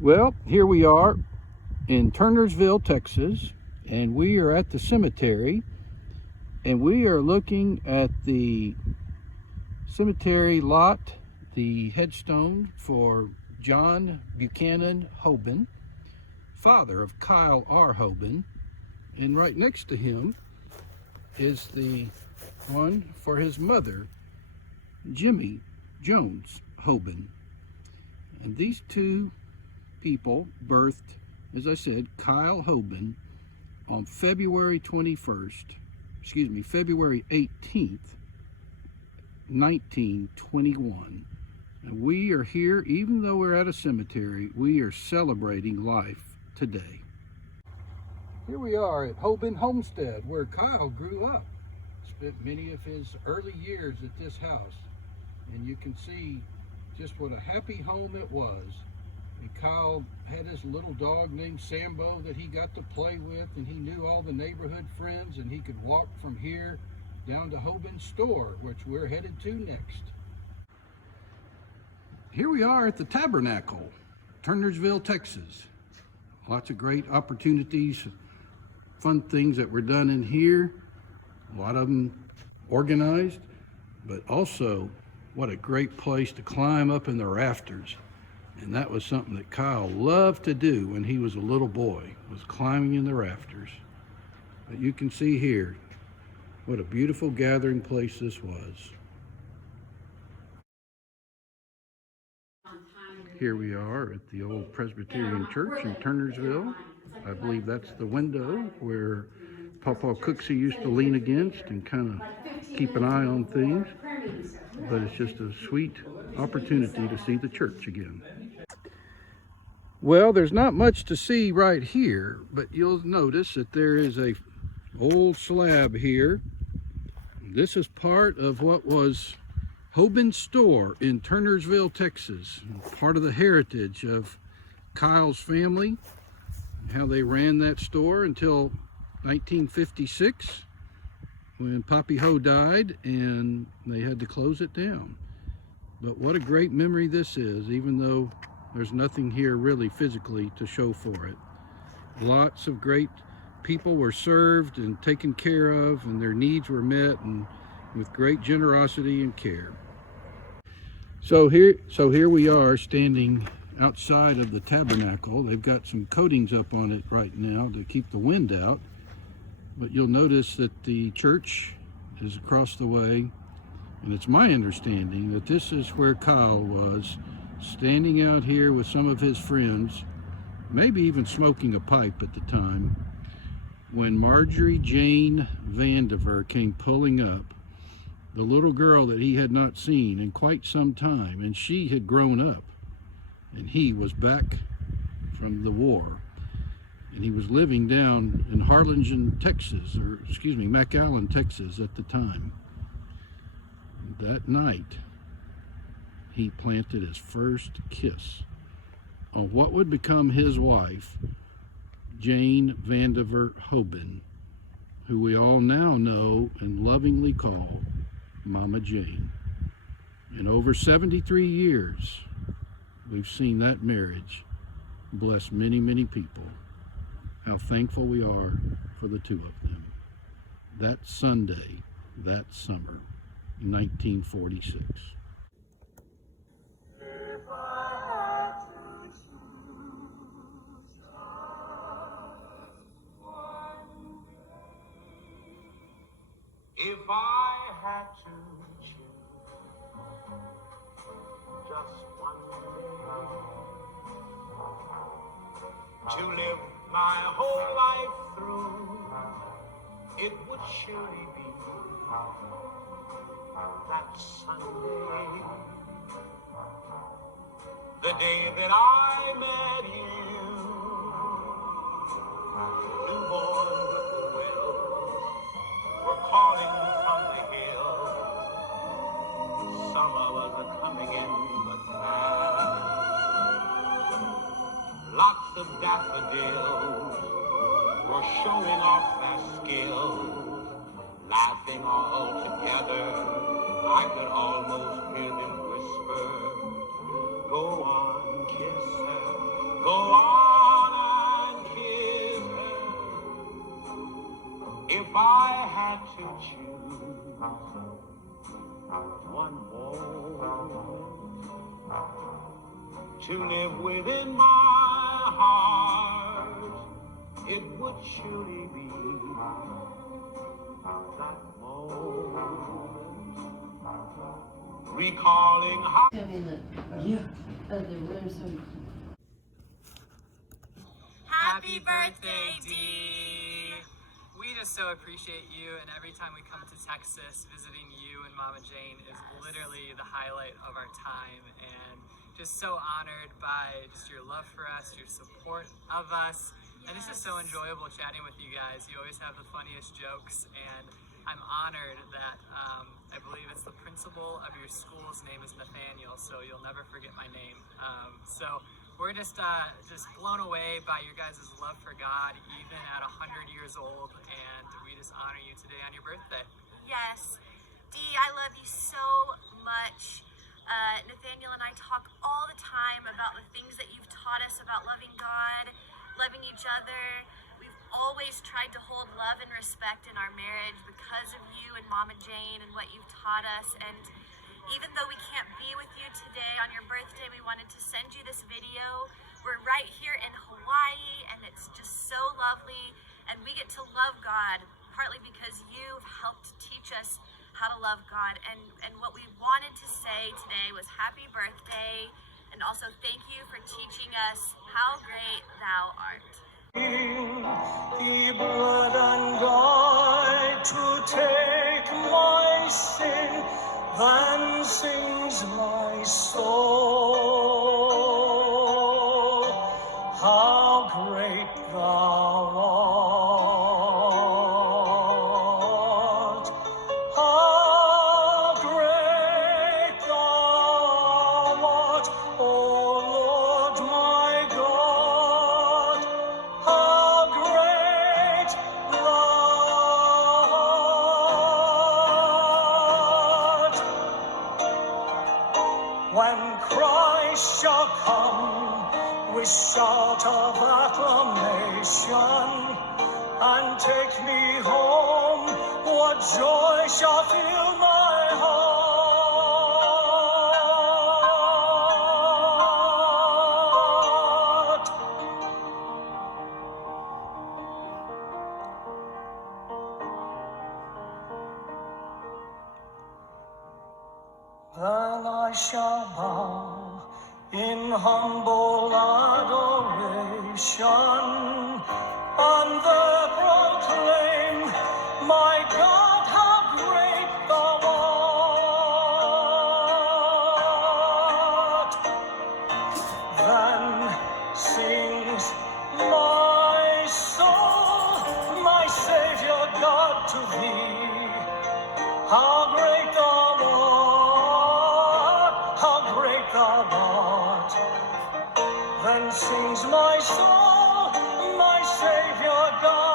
Well, here we are in Turnersville, Texas, and we are at the cemetery, and we are looking at the cemetery lot, the headstone for John Buchanan Hoban, father of Kyle R. Hoban, and right next to him is the one for his mother, Jimmy Jones Hoban. And these two people birthed, as I said, Kyle Hoban on February 18th, 1921. And we are here, even though we're at a cemetery, we are celebrating life today. Here we are at Hoban Homestead, where Kyle grew up. Spent many of his early years at this house. And you can see just what a happy home it was. And Kyle had his little dog named Sambo that he got to play with, and he knew all the neighborhood friends, and he could walk from here down to Hoban's store, which we're headed to next. Here we are at the Tabernacle, Turnersville, Texas. Lots of great opportunities, fun things that were done in here. A lot of them organized, but also what a great place to climb up in the rafters. And that was something that Kyle loved to do when he was a little boy, was climbing in the rafters. But you can see here what a beautiful gathering place this was. Here we are at the old Presbyterian Church in Turnersville. I believe that's the window where Papa Cooksey used to lean against and kind of keep an eye on things. But it's just a sweet opportunity to see the church again. Well, there's not much to see right here, but you'll notice that there is a old slab here. This is part of what was Hoban's store in Turnersville, Texas. Part of the heritage of Kyle's family, how they ran that store until 1956. When Poppy Ho died and they had to close it down. But what a great memory this is, even though there's nothing here really physically to show for it. Lots of great people were served and taken care of, and their needs were met, and with great generosity and care. So here we are standing outside of the tabernacle. They've got some coatings up on it right now to keep the wind out. But you'll notice that the church is across the way, and it's my understanding that this is where Kyle was, standing out here with some of his friends, maybe even smoking a pipe at the time, when Marjorie Jane Vandiver came pulling up, the little girl that he had not seen in quite some time, and she had grown up, and he was back from the war. And he was living down in Harlingen, Texas, McAllen, Texas at the time. That night, he planted his first kiss on what would become his wife, Jane Vandiver Hoban, who we all now know and lovingly call Mama Jane. In over 73 years, we've seen that marriage bless many, many people. How thankful we are for the two of them. That Sunday, that summer, 1946. If I had to choose just one day to live my whole life through, it would surely be that Sunday, the day that I met you. New born whippoorwills were calling from the hill. Summer was coming in, but now lots of daffodils were showing off their skills, laughing all together. I could almost hear them whisper, "Go on, kiss her, go had to choose one moment to live within my heart, it would surely be that moment, recalling how. Happy birthday, Dee! We just so appreciate you, and every time we come to Texas, visiting you and Mama Jane is literally the highlight of our time, and just so honored by just your love for us, your support of us, and it's just so enjoyable chatting with you guys. You always have the funniest jokes, and I'm honored that I believe it's the principal of your school's name is Nathaniel, so you'll never forget my name. So we're just blown away by your guys' love for God, even at 100 years old, and we just honor you today on your birthday. Yes. Dee, I love you so much. Nathaniel and I talk all the time about the things that you've taught us about loving God, loving each other. We've always tried to hold love and respect in our marriage because of you and Mama Jane and what you've taught us. And even though we can't be with you today on your birthday, we wanted to send you this video. We're right here in Hawaii, and it's just so lovely. And we get to love God, partly because you've helped teach us how to love God. And what we wanted to say today was happy birthday, and also thank you for teaching us how great thou art. The blood and died to take my sin, then sings my soul, how great thou art, how great thou art, O Lord my God, how great thou art. When Christ shall come with shout of acclamation and take me home, what joy shall fill my heart. Then I shall bow in humble adoration and there proclaim, my God, how great thou art. Then sings my soul, my Savior God, to thee, how great thou art, how great thou art. Then sings my soul, my Savior God.